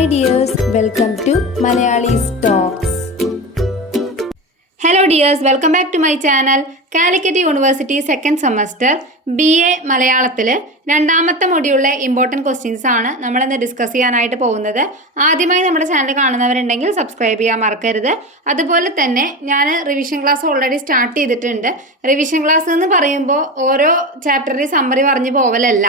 Hi dears, welcome to Malayali's Talks. Hello dears, welcome back to my channel. Calicut university second semester BA മലയാളത്തിൽ രണ്ടാമത്തെ മൊഡ്യൂളിലെ important questions ആണ് നമ്മളിന്ന് discuss ചെയ്യാനായിട്ട് പോകുന്നത്. ആദ്യമായി നമ്മുടെ ചാനൽ കാണുന്നവരുണ്ടെങ്കിൽ സബ്സ്ക്രൈബ് ചെയ്യാൻ മറക്കരുത്. അതുപോലെ തന്നെ ഞാൻ റിവിഷൻ ക്ലാസ് ഓൾറെഡി സ്റ്റാർട്ട് ചെയ്തിട്ടുണ്ട്. റിവിഷൻ ക്ലാസ് എന്ന് പറയുമ്പോൾ ഓരോ ചാപ്റ്ററിൽ സമ്മറി പറഞ്ഞു പോവലല്ല,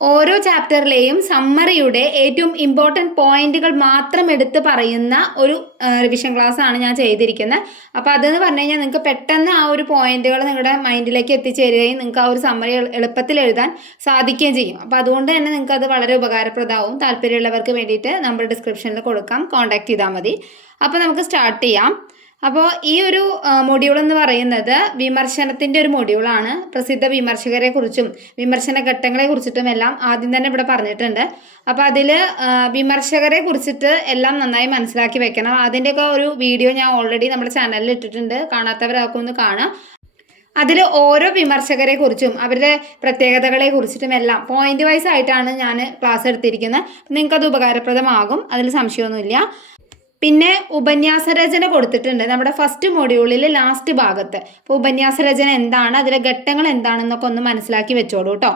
ഓരോ ചാപ്റ്ററിലെയും സമ്മറിയുടെ ഏറ്റവും ഇമ്പോർട്ടൻറ്റ് പോയിന്റുകൾ മാത്രം എടുത്ത് പറയുന്ന ഒരു റിവിഷൻ ക്ലാസ് ആണ് ഞാൻ ചെയ്തിരിക്കുന്നത്. അപ്പോൾ അതെന്ന് പറഞ്ഞു കഴിഞ്ഞാൽ നിങ്ങൾക്ക് പെട്ടെന്ന് ആ ഒരു പോയിന്റുകൾ നിങ്ങളുടെ മൈൻഡിലേക്ക് എത്തിച്ചേരുകയും നിങ്ങൾക്ക് ആ ഒരു സമ്മറി എളുപ്പത്തിൽ എഴുതാൻ സാധിക്കുകയും ചെയ്യും. അപ്പോൾ അതുകൊണ്ട് തന്നെ നിങ്ങൾക്ക് അത് വളരെ ഉപകാരപ്രദമാവും. താല്പര്യമുള്ളവർക്ക് വേണ്ടിയിട്ട് നമ്പർ ഡിസ്ക്രിപ്ഷനിൽ കൊടുക്കാം, കോൺടാക്ട് ചെയ്താൽ മതി. അപ്പോൾ നമുക്ക് സ്റ്റാർട്ട് ചെയ്യാം. അപ്പോൾ ഈ ഒരു മൊഡ്യൂൾ എന്ന് പറയുന്നത് വിമർശനത്തിൻ്റെ ഒരു മൊഡ്യൂളാണ്. പ്രസിദ്ധ വിമർശകരെ കുറിച്ചും വിമർശന ഘട്ടങ്ങളെ കുറിച്ചിട്ടും എല്ലാം ആദ്യം തന്നെ ഇവിടെ പറഞ്ഞിട്ടുണ്ട്. അപ്പോൾ അതിൽ വിമർശകരെ കുറിച്ചിട്ട് എല്ലാം നന്നായി മനസ്സിലാക്കി വെക്കണം. അതിൻ്റെയൊക്കെ ഒരു വീഡിയോ ഞാൻ ഓൾറെഡി നമ്മുടെ ചാനലിൽ ഇട്ടിട്ടുണ്ട്, കാണാത്തവരൊക്കെ ഒന്ന് കാണാം. അതിൽ ഓരോ വിമർശകരെ കുറിച്ചും അവരുടെ പ്രത്യേകതകളെ കുറിച്ചിട്ടും എല്ലാം പോയിന്റ് വൈസ് ആയിട്ടാണ് ഞാൻ ക്ലാസ് എടുത്തിരിക്കുന്നത്. നിങ്ങൾക്കത് ഉപകാരപ്രദമാകും, അതിൽ സംശയമൊന്നുമില്ല. പിന്നെ ഉപന്യാസരചന കൊടുത്തിട്ടുണ്ട് നമ്മുടെ ഫസ്റ്റ് മൊഡ്യൂളിൽ ലാസ്റ്റ് ഭാഗത്ത്. അപ്പോൾ ഉപന്യാസരചന എന്താണ്, അതിലെ ഘട്ടങ്ങൾ എന്താണെന്നൊക്കെ ഒന്ന് മനസ്സിലാക്കി വെച്ചോളൂ കേട്ടോ.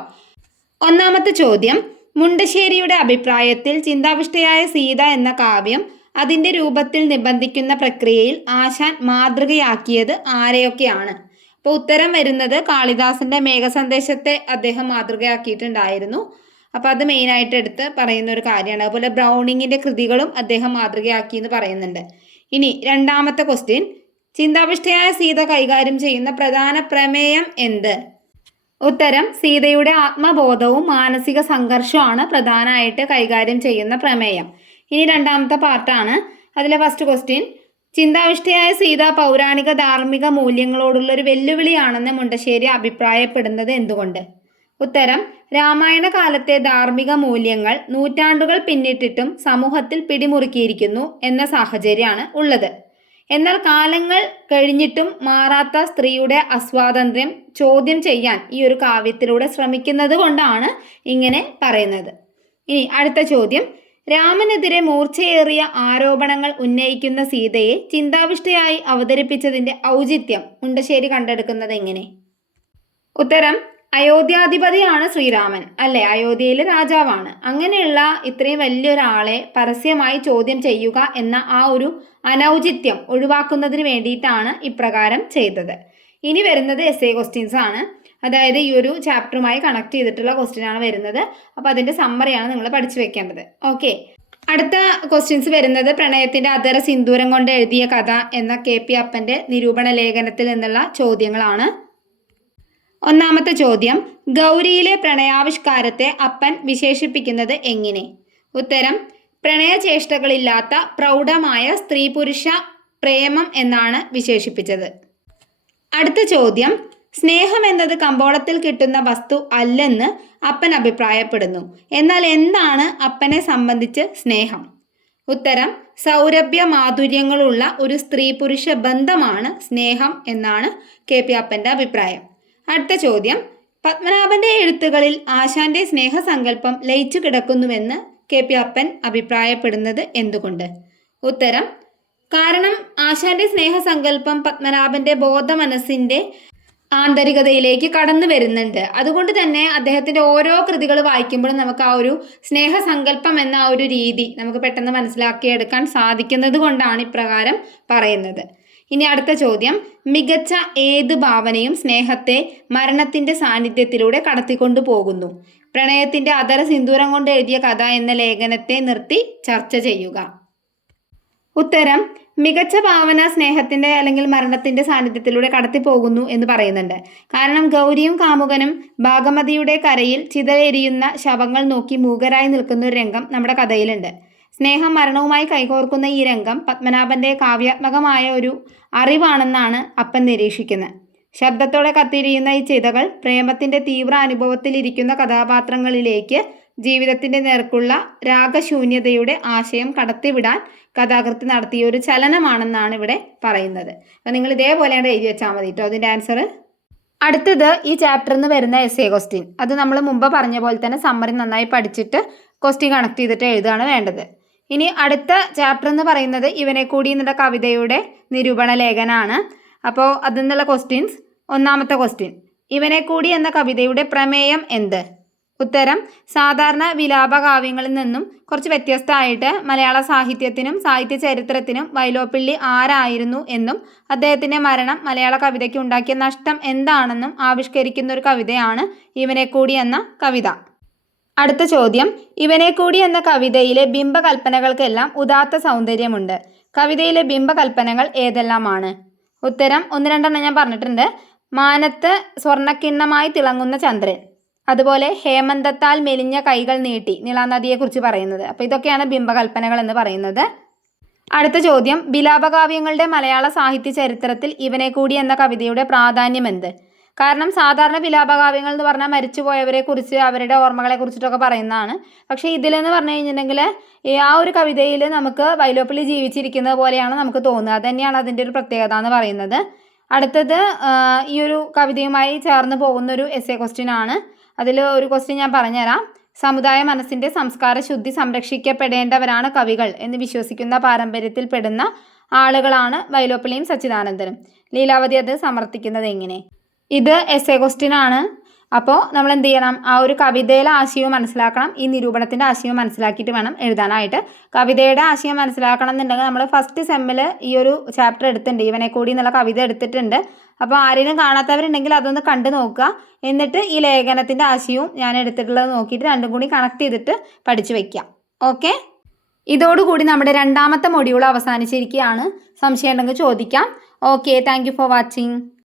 ഒന്നാമത്തെ ചോദ്യം, മുണ്ടശ്ശേരിയുടെ അഭിപ്രായത്തിൽ ചിന്താവിഷ്ടയായ സീത എന്ന കാവ്യം അതിൻ്റെ രൂപത്തിൽ നിബന്ധിക്കുന്ന പ്രക്രിയയിൽ ആശാൻ മാതൃകയാക്കിയത് ആരെയൊക്കെയാണ്? അപ്പോൾ ഉത്തരം വരുന്നത് കാളിദാസന്റെ മേഘസന്ദേശത്തെ അദ്ദേഹം മാതൃകയാക്കിയിട്ടുണ്ടായിരുന്നു. അപ്പോൾ അത് മെയിനായിട്ട് എടുത്ത് പറയുന്ന ഒരു കാര്യമാണ്. അതുപോലെ ബ്രൗണിങ്ങിൻ്റെ കൃതികളും അദ്ദേഹം മാതൃകയാക്കി എന്ന് പറയുന്നുണ്ട്. ഇനി രണ്ടാമത്തെ ക്വസ്റ്റ്യൻ, ചിന്താവിഷ്ടയായ സീത കൈകാര്യം ചെയ്യുന്ന പ്രധാന പ്രമേയം എന്ത്? ഉത്തരം സീതയുടെ ആത്മബോധവും മാനസിക സംഘർഷവുമാണ് പ്രധാനമായിട്ട് കൈകാര്യം ചെയ്യുന്ന പ്രമേയം. ഇനി രണ്ടാമത്തെ പാർട്ടാണ്. അതിലെ ഫസ്റ്റ് ക്വസ്റ്റ്യൻ, ചിന്താവിഷ്ടയായ സീത പൗരാണിക ധാർമ്മിക മൂല്യങ്ങളോടുള്ള ഒരു വെല്ലുവിളിയാണെന്ന് മുണ്ടശ്ശേരി അഭിപ്രായപ്പെടുന്നത് എന്തുകൊണ്ട്? ഉത്തരം രാമായണ കാലത്തെ ധാർമ്മിക മൂല്യങ്ങൾ നൂറ്റാണ്ടുകൾ പിന്നിട്ടിട്ടും സമൂഹത്തിൽ പിടിമുറുക്കിയിരിക്കുന്നു എന്ന സാഹചര്യമാണ് ഉള്ളത്. എന്നാൽ കാലങ്ങൾ കഴിഞ്ഞിട്ടും മാറാത്ത സ്ത്രീയുടെ അസ്വാതന്ത്ര്യം ചോദ്യം ചെയ്യാൻ ഈ ഒരു കാവ്യത്തിലൂടെ ശ്രമിക്കുന്നത് കൊണ്ടാണ് ഇങ്ങനെ പറയുന്നത്. ഇനി അടുത്ത ചോദ്യം, രാമനെതിരെ മൂർച്ചയേറിയ ആരോപണങ്ങൾ ഉന്നയിക്കുന്ന സീതയെ ചിന്താവിഷ്ടയായി അവതരിപ്പിച്ചതിൻ്റെ ഔചിത്യം മുണ്ടശ്ശേരി കണ്ടെടുക്കുന്നത് എങ്ങനെ? ഉത്തരം അയോധ്യാധിപതിയാണ് ശ്രീരാമൻ, അല്ലേ? അയോധ്യയിലെ രാജാവാണ്. അങ്ങനെയുള്ള ഇത്രയും വലിയൊരാളെ പരസ്യമായി ചോദ്യം ചെയ്യുക എന്ന ആ ഒരു അനൗചിത്യം ഒഴിവാക്കുന്നതിന് വേണ്ടിയിട്ടാണ് ഇപ്രകാരം ചെയ്തത്. ഇനി വരുന്നത് എസ്സേ ക്വസ്റ്റ്യൻസ് ആണ്. അതായത് ഈ ഒരു ചാപ്റ്ററുമായി കണക്ട് ചെയ്തിട്ടുള്ള ക്വസ്റ്റ്യൻ ആണ് വരുന്നത്. അപ്പോൾ അതിൻ്റെ സമ്മറിയാണ് നിങ്ങൾ പഠിച്ചു വെക്കേണ്ടത്. ഓക്കെ, അടുത്ത ക്വസ്റ്റ്യൻസ് വരുന്നത് പ്രണയത്തിൻ്റെ അധര സിന്ദൂരം കൊണ്ട് എഴുതിയ കഥ എന്ന KP അപ്പൻ്റെ നിരൂപണ ലേഖനത്തിൽ നിന്നുള്ള ചോദ്യങ്ങളാണ്. ഒന്നാമത്തെ ചോദ്യം, ഗൗരിയിലെ പ്രണയാവിഷ്കാരത്തെ അപ്പൻ വിശേഷിപ്പിക്കുന്നത് എങ്ങനെ? ഉത്തരം പ്രണയചേഷ്ടകളില്ലാത്ത പ്രൗഢമായ സ്ത്രീ പുരുഷ പ്രേമം എന്നാണ് വിശേഷിപ്പിച്ചത്. അടുത്ത ചോദ്യം, സ്നേഹം എന്നത് കമ്പോളത്തിൽ കിട്ടുന്ന വസ്തു അല്ലെന്ന് അപ്പൻ അഭിപ്രായപ്പെടുന്നു. എന്നാൽ എന്താണ് അപ്പനെ സംബന്ധിച്ച് സ്നേഹം? ഉത്തരം സൗരഭ്യ മാധുര്യങ്ങളുള്ള ഒരു സ്ത്രീ പുരുഷ ബന്ധമാണ് സ്നേഹം എന്നാണ് KP അപ്പൻ്റെ അഭിപ്രായം. അടുത്ത ചോദ്യം, പത്മനാഭന്റെ എഴുത്തുകളിൽ ആശാന്റെ സ്നേഹസങ്കല്പം ലയിച്ചു കിടക്കുന്നുവെന്ന് KP അപ്പൻ അഭിപ്രായപ്പെടുന്നത് എന്തുകൊണ്ട്? ഉത്തരം കാരണം ആശാന്റെ സ്നേഹസങ്കല്പം പത്മനാഭന്റെ ബോധമനസ്സിന്റെ ആന്തരികതയിലേക്ക് കടന്നു വരുന്നുണ്ട്. അതുകൊണ്ട് തന്നെ അദ്ദേഹത്തിൻ്റെ ഓരോ കൃതികൾ വായിക്കുമ്പോഴും നമുക്ക് ആ ഒരു സ്നേഹസങ്കല്പം എന്ന ആ ഒരു രീതി നമുക്ക് പെട്ടെന്ന് മനസ്സിലാക്കിയെടുക്കാൻ സാധിക്കുന്നത് കൊണ്ടാണ് ഇപ്രകാരം പറയുന്നത്. ഇനി അടുത്ത ചോദ്യം, മികച്ച ഏത് ഭാവനയും സ്നേഹത്തെ മരണത്തിൻ്റെ സാന്നിധ്യത്തിലൂടെ കടത്തിക്കൊണ്ടു പോകുന്നു? പ്രണയത്തിൻ്റെ അധര സിന്ദൂരം കൊണ്ട് എഴുതിയ കഥ എന്ന ലേഖനത്തെ നിർത്തി ചർച്ച ചെയ്യുക. ഉത്തരം മികച്ച ഭാവന സ്നേഹത്തിൻ്റെ അല്ലെങ്കിൽ മരണത്തിൻ്റെ സാന്നിധ്യത്തിലൂടെ കടത്തിപ്പോകുന്നു എന്ന് പറയുന്നുണ്ട്. കാരണം ഗൗരിയും കാമുകനും ഭാഗമതിയുടെ കരയിൽ ചിതലെരിയുന്ന ശവങ്ങൾ നോക്കി മൂകരായി നിൽക്കുന്ന ഒരു രംഗം നമ്മുടെ കഥയിലുണ്ട്. സ്നേഹം മരണവുമായി കൈകോർക്കുന്ന ഈ രംഗം പത്മനാഭന്റെ കാവ്യാത്മകമായ ഒരു അറിവാണെന്നാണ് അപ്പൻ നിരീക്ഷിക്കുന്നത്. ശബ്ദത്തോടെ കത്തിരിയുന്ന ഈ ചിതകൾ പ്രേമത്തിന്റെ തീവ്ര അനുഭവത്തിലിരിക്കുന്ന കഥാപാത്രങ്ങളിലേക്ക് ജീവിതത്തിന്റെ നേർക്കുള്ള രാഗശൂന്യതയുടെ ആശയം കടത്തിവിടാൻ കഥാകൃത്ത് നടത്തിയ ഒരു ചലനമാണെന്നാണ് ഇവിടെ പറയുന്നത്. അപ്പം നിങ്ങൾ ഇതേപോലെയാണ് എഴുതി വെച്ചാൽ മതി കേട്ടോ അതിൻ്റെ ആൻസർ. അടുത്തത് ഈ ചാപ്റ്ററിൽ നിന്ന് വരുന്ന എസ്സേ ക്വസ്റ്റ്യൻ. അത് നമ്മൾ മുമ്പ് പറഞ്ഞ പോലെ തന്നെ സമ്മറി നന്നായി പഠിച്ചിട്ട് ക്വസ്റ്റ്യൻ കണക്ട് ചെയ്തിട്ട് എഴുതുകയാണ് വേണ്ടത്. ഇനി അടുത്ത ചാപ്റ്റർ എന്ന് പറയുന്നത് ഇവനെ കൂടി എന്നുള്ള കവിതയുടെ നിരൂപണ ലേഖനാണ്. അപ്പോൾ അതിൽ നിന്നുള്ള ക്വസ്റ്റ്യൻസ്. ഒന്നാമത്തെ ക്വസ്റ്റ്യൻ, ഇവനെ കൂടി എന്ന കവിതയുടെ പ്രമേയം എന്ത്? ഉത്തരം, സാധാരണ വിലാപകാവ്യങ്ങളിൽ നിന്നും കുറച്ച് വ്യത്യസ്തമായിട്ട് മലയാള സാഹിത്യത്തിനും സാഹിത്യ ചരിത്രത്തിനും വൈലോപ്പിള്ളി ആരായിരുന്നു എന്നും അദ്ദേഹത്തിൻ്റെ മരണം മലയാള കവിതയ്ക്ക് ഉണ്ടാക്കിയ നഷ്ടം എന്താണെന്നും ആവിഷ്കരിക്കുന്ന ഒരു കവിതയാണ് ഇവനെ കൂടി എന്ന കവിത. അടുത്ത ചോദ്യം, ഇവനെ കൂടി എന്ന കവിതയിലെ ബിംബകൽപ്പനകൾക്കെല്ലാം ഉദാത്ത സൗന്ദര്യമുണ്ട്. കവിതയിലെ ബിംബകൽപ്പനകൾ ഏതെല്ലാമാണ്? ഉത്തരം, 1-2 ഞാൻ പറഞ്ഞിട്ടുണ്ട്. മാനത്ത് സ്വർണ്ണക്കിണ്ണമായി തിളങ്ങുന്ന ചന്ദ്രൻ, അതുപോലെ ഹേമന്തത്താൽ മെലിഞ്ഞ കൈകൾ നീട്ടി, നീളാനദിയെക്കുറിച്ച് പറയുന്നത്. അപ്പോൾ ഇതൊക്കെയാണ് ബിംബകൽപ്പനകൾ എന്ന് പറയുന്നത്. അടുത്ത ചോദ്യം, വിലാപകാവ്യങ്ങളുടെ മലയാള സാഹിത്യ ചരിത്രത്തിൽ ഇവനെ കൂടി എന്ന കവിതയുടെ പ്രാധാന്യം എന്ത്? കാരണം സാധാരണ വിലാപകാവ്യങ്ങൾ എന്ന് പറഞ്ഞാൽ മരിച്ചുപോയവരെ കുറിച്ച് അവരുടെ ഓർമ്മകളെ കുറിച്ചിട്ടൊക്കെ പറയുന്നതാണ്. പക്ഷേ ഇതിലെന്ന് പറഞ്ഞു കഴിഞ്ഞിട്ടുണ്ടെങ്കിൽ ആ ഒരു കവിതയിൽ നമുക്ക് വൈലോപ്പിള്ളി ജീവിച്ചിരിക്കുന്നത് പോലെയാണ് നമുക്ക് തോന്നുക. അത് തന്നെയാണ് അതിൻ്റെ ഒരു പ്രത്യേകത എന്ന് പറയുന്നത്. അടുത്തത് ഈ ഒരു കവിതയുമായി ചേർന്ന് പോകുന്നൊരു എസ്സേ ക്വസ്റ്റ്യൻ ആണ്. അതിൽ ഒരു ക്വസ്റ്റ്യൻ ഞാൻ പറഞ്ഞുതരാം. സമുദായ മനസ്സിൻ്റെ സംസ്കാര ശുദ്ധി സംരക്ഷിക്കപ്പെടേണ്ടവരാണ് കവികൾ എന്ന് വിശ്വസിക്കുന്ന പാരമ്പര്യത്തിൽ പെടുന്ന ആളുകളാണ് വൈലോപ്പിള്ളിയും സച്ചിദാനന്ദനും. ലീലാവതി അത് സമർത്ഥിക്കുന്നത് എങ്ങനെ? ഇത് എസ്സേ ക്വസ്റ്റ്യൻ ആണ്. അപ്പോൾ നമ്മൾ എന്ത് ചെയ്യണം? ആ ഒരു കവിതയിലെ ആശയവും മനസ്സിലാക്കണം, ഈ നിരൂപണത്തിൻ്റെ ആശയവും മനസ്സിലാക്കിയിട്ട് വേണം എഴുതാനായിട്ട്. കവിതയുടെ ആശയം മനസ്സിലാക്കണം എന്നുണ്ടെങ്കിൽ നമ്മൾ ഫസ്റ്റ് സെമ്മിൽ ഈ ഒരു ചാപ്റ്റർ എടുത്തിട്ടുണ്ട്, ഇവനെ കൂടി എന്നുള്ള കവിത എടുത്തിട്ടുണ്ട്. അപ്പോൾ ആരെങ്കിലും കാണാത്തവരുണ്ടെങ്കിൽ അതൊന്ന് കണ്ടു നോക്കുക. എന്നിട്ട് ഈ ലേഖനത്തിൻ്റെ ആശയവും ഞാൻ എടുത്തിട്ടുള്ളത് നോക്കിയിട്ട് രണ്ടും കൂടി കണക്ട് ചെയ്തിട്ട് പഠിച്ചു വയ്ക്കാം. ഓക്കെ, ഇതോടുകൂടി നമ്മുടെ 2ാമത്തെ മൊഡ്യൂൾ അവസാനിച്ചിരിക്കുകയാണ്. സംശയം ഉണ്ടെങ്കിൽ ചോദിക്കാം. Okay, thank you for watching.